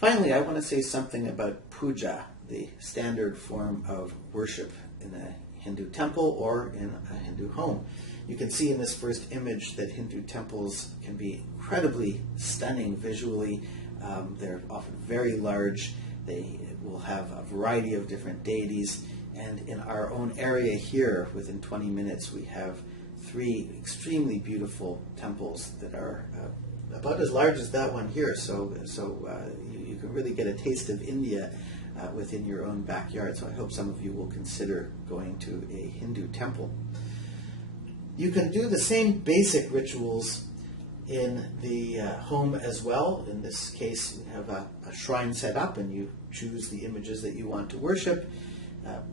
Finally, I want to say something about puja, the standard form of worship in a Hindu temple or in a Hindu home. You can see in this first image that Hindu temples can be incredibly stunning visually. They're often very large. They will have a variety of different deities. And in our own area here, within 20 minutes, we have 3 extremely beautiful temples that are about as large as that one here. So you can really get a taste of India within your own backyard. So I hope some of you will consider going to a Hindu temple. You can do the same basic rituals in the home as well. In this case, you have a shrine set up and you choose the images that you want to worship.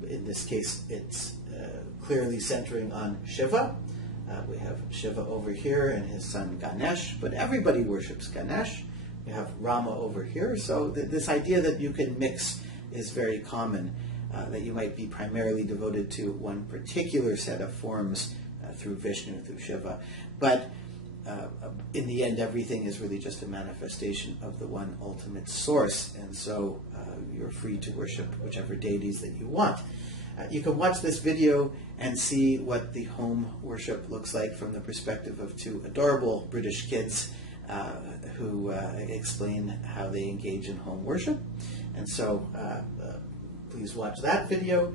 In this case, it's clearly centering on Shiva. We have Shiva over here and his son Ganesh, but everybody worships Ganesh. You have Rama over here. So this idea that you can mix is very common, that you might be primarily devoted to one particular set of forms through Vishnu, through Shiva. But in the end, everything is really just a manifestation of the one ultimate source, and so you're free to worship whichever deities that you want. You can watch this video and see what the home worship looks like from the perspective of 2 adorable British kids who explain how they engage in home worship. And so please watch that video.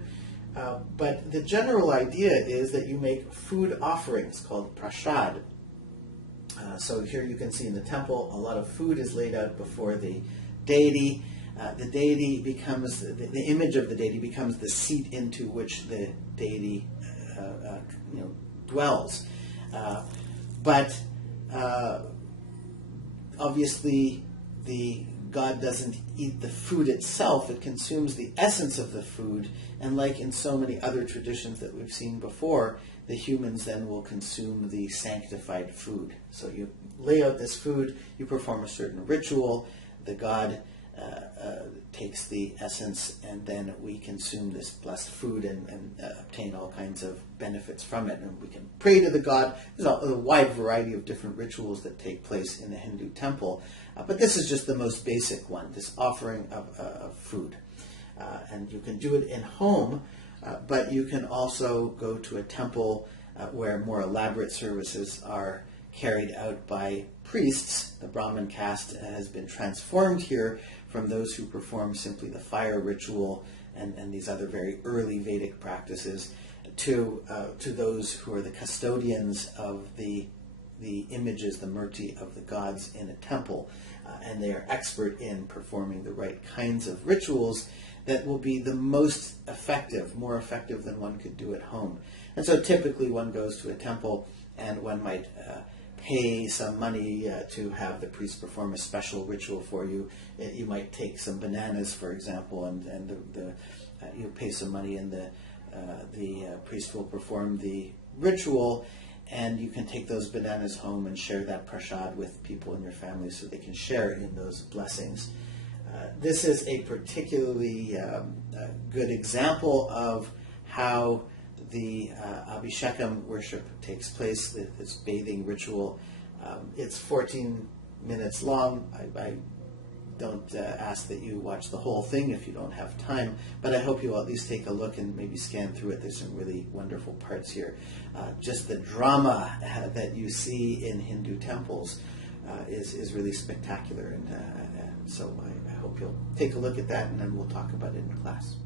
But the general idea is that you make food offerings called prasad. So here you can see in the temple, a lot of food is laid out before the deity. The deity becomes, the image of the deity becomes the seat into which the deity dwells. But obviously the God doesn't eat the food itself, it consumes the essence of the food, and like in so many other traditions that we've seen before, the humans then will consume the sanctified food. So you lay out this food, you perform a certain ritual, the God takes the essence, and then we consume this blessed food and obtain all kinds of benefits from it. And we can pray to the God. There's a wide variety of different rituals that take place in the Hindu temple, but this is just the most basic one, this offering of food. And you can do it in home, but you can also go to a temple where more elaborate services are carried out by priests. The Brahmin caste has been transformed here from those who perform simply the fire ritual and these other very early Vedic practices to those who are the custodians of the images, the murti of the gods in a temple. And they are expert in performing the right kinds of rituals that will be the most effective, more effective than one could do at home. And so typically one goes to a temple and one might pay some money to have the priest perform a special ritual for you. You might take some bananas, for example, and you pay some money, and the priest will perform the ritual, and you can take those bananas home and share that prasad with people in your family so they can share in those blessings. This is a particularly good example of how the Abhishekam worship takes place, this bathing ritual. It's 14 minutes long. I don't ask that you watch the whole thing if you don't have time, but I hope you'll at least take a look and maybe scan through it. There's some really wonderful parts here. Just the drama that you see in Hindu temples is really spectacular, and so I hope you'll take a look at that, and then we'll talk about it in class.